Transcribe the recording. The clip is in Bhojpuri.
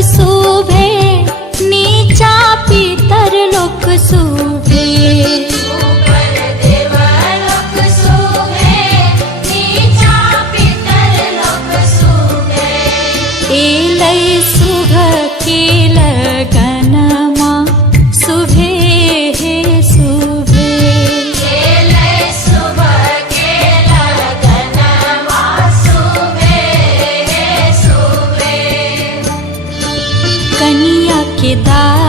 शोभे, नीचा पितर लोक शोभे। ऊपर देवलोक शोभे, नीचा पितर लोक शोभे। एलै शुभ के लगनमा शुभे हे शुभे। एलै शुभ के लगनमा शुभे हे शुभे। कन्या के दार